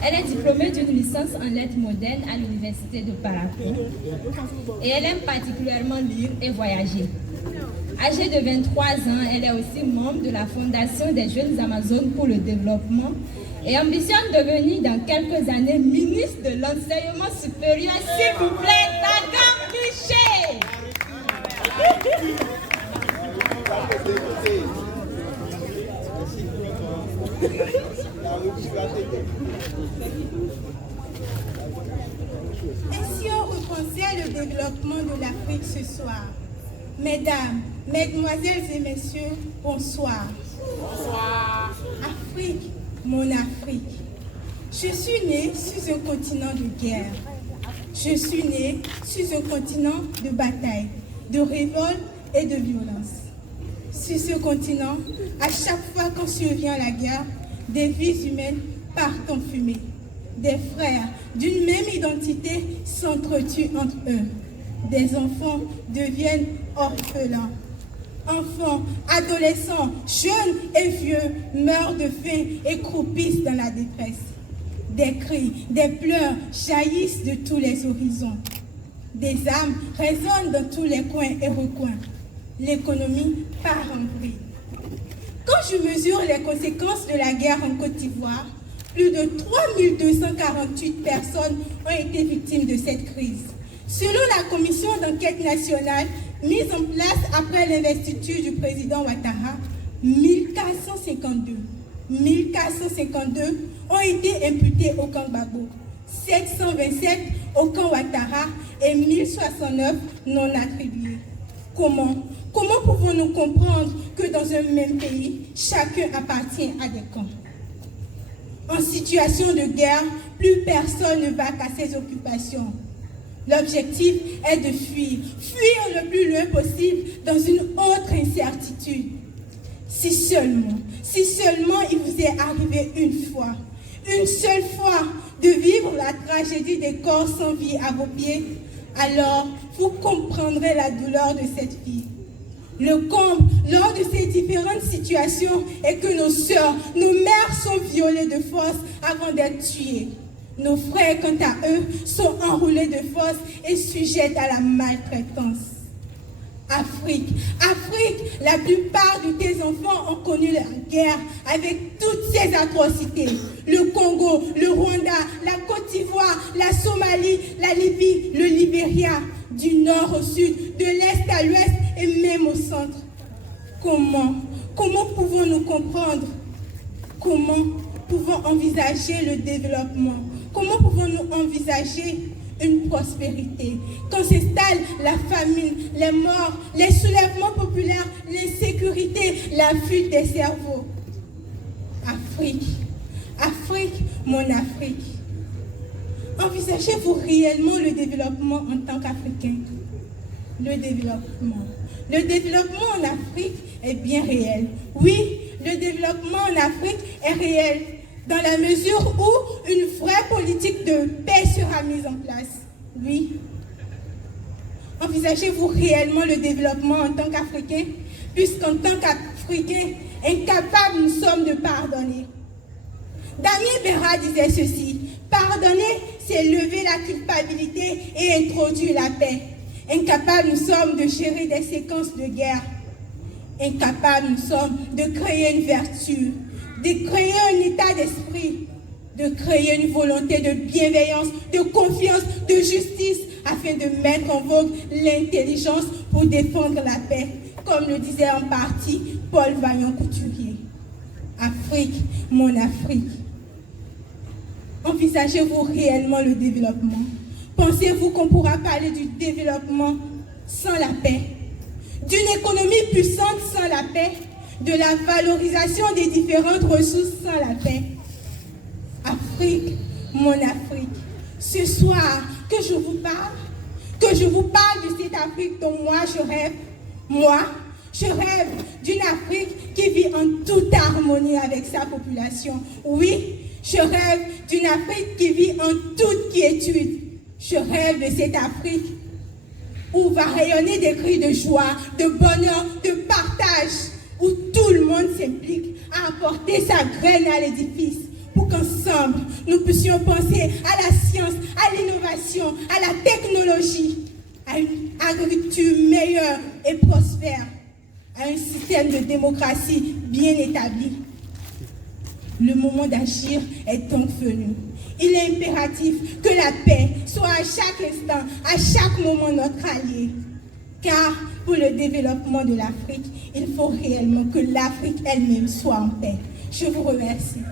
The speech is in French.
Elle est diplômée d'une licence en lettres modernes à l'université de Parakou et elle aime particulièrement lire et voyager. Âgée de 23 ans, elle est aussi membre de la Fondation des Jeunes Amazones pour le développement et ambitionne devenir dans quelques années ministre de l'Enseignement supérieur. S'il vous plaît, Tagam Miché. Ainsi on repensait le développement de l'Afrique ce soir. Mesdames, mesdemoiselles et messieurs, bonsoir. Bonsoir. Afrique, mon Afrique. Je suis née sur un continent de guerre. Je suis née sur un continent de bataille, de révolte et de violence. Sur ce continent, à chaque fois qu'on survient la guerre, des vies humaines partent en fumée. Des frères d'une même identité s'entretuent entre eux. Des enfants deviennent orphelins. Enfants, adolescents, jeunes et vieux meurent de faim et croupissent dans la détresse. Des cris, des pleurs jaillissent de tous les horizons. Des âmes résonnent dans tous les coins et recoins. L'économie part en vrille. Quand je mesure les conséquences de la guerre en Côte d'Ivoire, plus de 3248 personnes ont été victimes de cette crise. Selon la commission d'enquête nationale mise en place après l'investiture du président Ouattara, 1452 ont été imputés au camp Gbagbo, 727 au camp Ouattara et 1069 non attribués. Comment pouvons-nous comprendre que dans un même pays, chacun appartient à des camps? En situation de guerre, plus personne ne va qu'à ses occupations. L'objectif est de fuir le plus loin possible dans une autre incertitude. Si seulement il vous est arrivé une seule fois, de vivre la tragédie des corps sans vie à vos pieds, alors vous comprendrez la douleur de cette vie. Le comble lors de ces différentes situations est que nos sœurs, nos mères sont violées de force avant d'être tuées. Nos frères, quant à eux, sont enroulés de force et sujets à la maltraitance. Afrique, la plupart de tes enfants ont connu la guerre avec toutes ces atrocités. Le Congo, le Rwanda, la Côte d'Ivoire, la Somalie, la Libye, le Libéria, du nord au sud, de l'est à l'ouest et même au centre. Comment pouvons-nous comprendre? Comment pouvons envisager le développement? Comment pouvons-nous envisager une prospérité quand s'installe la famine, les morts, les soulèvements populaires, l'insécurité, la fuite des cerveaux? Afrique, mon Afrique. Envisagez-vous réellement le développement en tant qu'Africain? Le développement en Afrique est bien réel. Oui, le développement en Afrique est réel, dans la mesure où une vraie politique de paix sera mise en place. Oui. Envisagez-vous réellement le développement en tant qu'Africain, puisqu'en tant qu'Africains, incapables nous sommes de pardonner. Daniel Béra disait ceci: pardonner, c'est lever la culpabilité et introduire la paix. Incapables nous sommes de gérer des séquences de guerre. Incapables nous sommes de créer une vertu, de créer un état d'esprit, de créer une volonté de bienveillance, de confiance, de justice, afin de mettre en vogue l'intelligence pour défendre la paix, comme le disait en partie Paul Vaillant-Couturier. Afrique, mon Afrique. Envisagez-vous réellement le développement? Pensez-vous qu'on pourra parler du développement sans la paix? D'une économie puissante sans la paix? De la valorisation des différentes ressources sans la paix? Afrique, mon Afrique. Ce soir que je vous parle de cette Afrique dont moi je rêve. Moi, je rêve d'une Afrique qui vit en toute harmonie avec sa population. Oui, je rêve d'une Afrique qui vit en toute quiétude. Je rêve de cette Afrique où va rayonner des cris de joie, de bonheur, de partage, où tout le monde s'implique à apporter sa graine à l'édifice pour qu'ensemble, nous puissions penser à la science, à l'innovation, à la technologie, à une agriculture meilleure et prospère, à un système de démocratie bien établi. Le moment d'agir est donc venu. Il est impératif que la paix soit à chaque instant, à chaque moment notre allié. Car pour le développement de l'Afrique, il faut réellement que l'Afrique elle-même soit en paix. Je vous remercie.